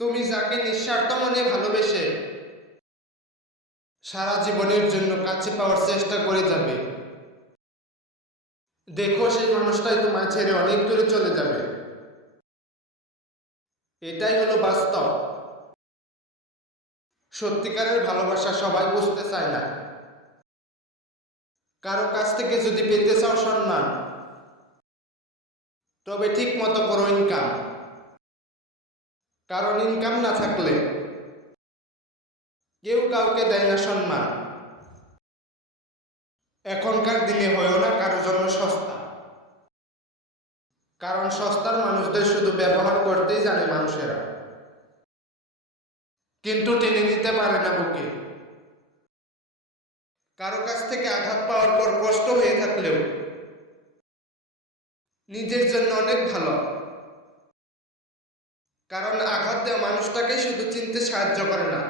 তুমি যাকে নিঃস্বার্থ মনে ভালোবেসে সারা জীবনের জন্য কাছে পাওয়ার চেষ্টা করে যাবে, দেখো সেই মানুষটাই তোমায় ছেড়ে অনেক দূরে চলে যাবে। এটাই হলো বাস্তব। সত্যিকারের ভালোবাসা সবাই বুঝতে চায় না। কারো কাছ থেকে যদি পেতে চাও সম্মান, তবে ঠিক মতো করো ইনকাম। কারণ ইনকাম না থাকলে কেউ কাউকে দেয় না সম্মান। এখনকার দিনে হয়েও না কারো জন্য সস্তা। কারণ সস্তার মানুষদের শুধু ব্যবহার করতেই জানে মানুষেরা, কিন্তু টেনে নিতে পারে না বুকে। কারো কাছ থেকে আঘাত পাওয়ার পর কষ্ট হয়ে থাকলেও নিজের জন্য অনেক ভালো। কারণ আঘাত দেওয়া মানুষটাকে শুধু চিনতে সাহায্য করে না,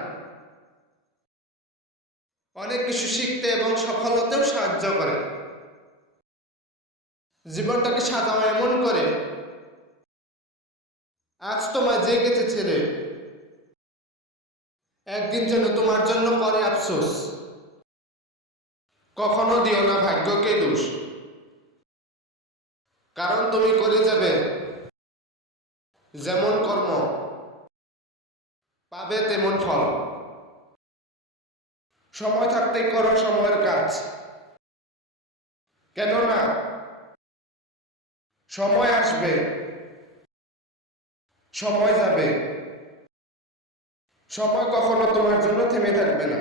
অনেক কিছু শিখতে এবং সফল হতেও সাহায্য করে। জীবনটাকে সাজাও এমন করে, আজ তোমায় যে গেছে ছেড়ে, একদিন যেন তোমার জন্য করে আফসোস। কখনো দিও না ভাগ্যকে দোষ, কারণ তুমি করে যাবে যেমন কর্ম, পাবে তেমন ফল। সময় থাকতেই করো সময়ের কাজ, কেননা সময় আসবে, সময় যাবে, সময় কখনো তোমার জন্য থেমে থাকবে না।